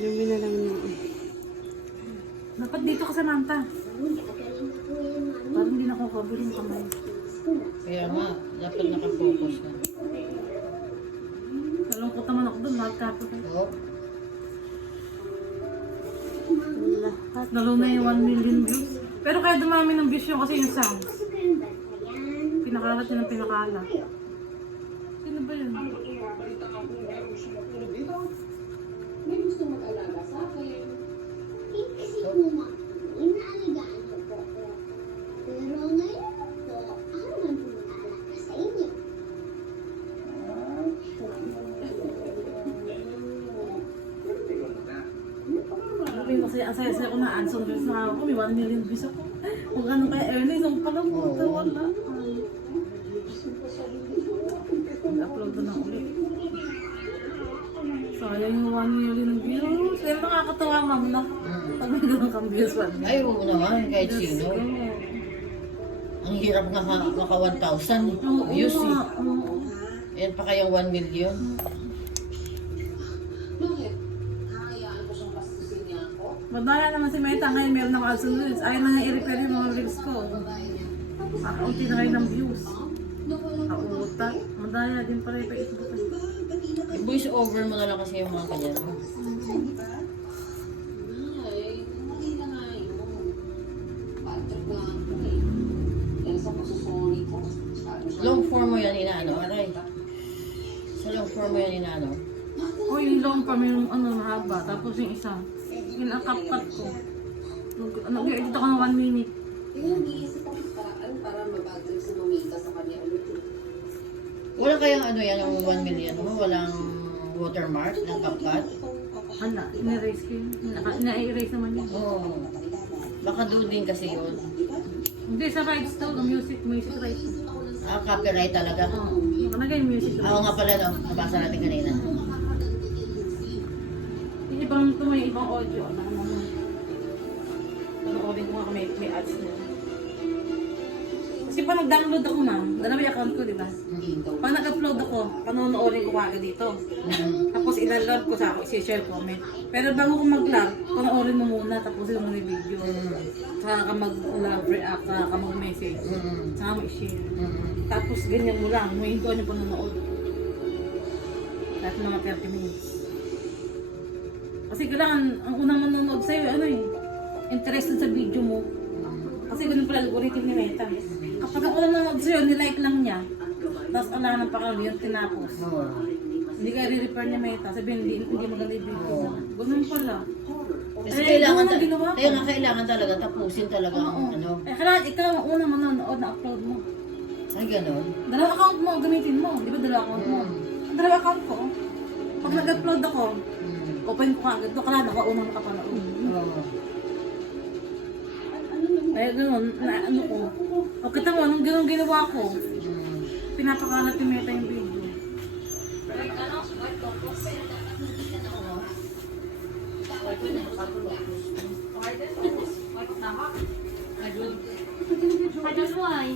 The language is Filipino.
Dumi na lang na. Dapat dito ka sa Manta. Parang hindi nakakabul yung kamay. Kaya nga, dapat nakafocus ka. Nalungkot naman ako doon, mahal ka ako. Oo. Lahat. Nalo na yung 1 million views. Pero kaya dumami ng views yun kasi yung sounds. Pinakalat yun ang pinakalat. Sino ba yun? May gusto mag-alaga sa akin. Kasi kuma, inaalagaan ko po. Pero ngayon po, ako naman po mag-alaga sa inyo. Sabi ko kasi ang saya-saya ko na Anson views na ako. May 1 million views ako. Kung ano kaya Ernest, ang palang puto, wala. Upload ko na ulit. Sayang yung 1 million views. Pero nakakatawa, ma'am, na. Pag may ganun kang views, wala. Ay, oo naman, kahit sino. Ang hirap nga maka 1,000 views eh. Yan pa kayang 1 million. Bakit? Kakayaan ko siyang pastusin niya ako? Madaya naman si Meta ngayon, meron ng Alson Reels. Ayaw na nga i-repair yung mga reels ko. Unti na kayo ng views. Kauutat. Madaya din pala yung Facebook. Voice over mo na lang kasi yung mga kanyan mo. Ay, hindi na nga yun. Patrick na ako eh. Yan sa pagsusuli ko. Long form mo yan inaano, aray. Sa long form mo yan inaano. O yung long form yung ano, mahaba. Tapos yung isa, kinakapkat ko. Nag-edit ako ng 1 minute. Yung iniisip ako paraan para mabagay si Mamita sa kanya ulit. Wala kayang ano yan, yung 1 million mo? Walang watermark ng CapCut? Hala, in-erase ko yun. Na-erase naman yun. Oo. Baka doon din kasi yun. Hindi, sa rights daw, music rights. Ah, copyright talaga. Oo, nakalagay music rights. Oo nga pala no, nabasa natin kanina. Yung ibang, ito may ibang audio. Ano naman. Panoorin ko nga kung may ads na. Kasi pa nag-download ako, ma'am. Dalawa yung account ko, di ba? Pag nag-upload ako, panonoorin ko kagad dito. Tapos ilalog ko sa ako, isi-share comment. Pero bago ko mag-log, panoorin mo muna, tapos yung muna yung video. Saka ka mag-log, react, saka ka mag-message. Saka mo i-share. Tapos ganyan mo lang, may hinto niyo panonood. Kahit mga 30 minutes. Kasi kailangan, ang unang manonood sa'yo, ano eh, interested sa video mo. Kasi ganun pala algorithm ni Meta. Kapag ang unang nanonood sa'yo, nilike lang niya, tapos ala ng pakalo, yun tinapos. Oo. Hindi ka re-repair niya Meta, sabihin hindi maganda yung video. Ganun pala. Kasi Eh, kailangan, ganun ang ginawa ko. kaya nga kailangan talaga tapusin talaga ang Oo. ano. Eh, kailangan ikaw ang unang manonood na upload mo. Ay, gano'n. Dalawa account mo, gamitin mo. Di ba dalawa account mo? Ang dalawa account ko, pag nag-upload ako, open ko agad. Ito kailangan ako unang makapanood. Oo. Kaya gano'n, na ano ko. O kita mo, anong gano'n ginawa ko? Pinapakalat ni Meta yung video. I don't know why.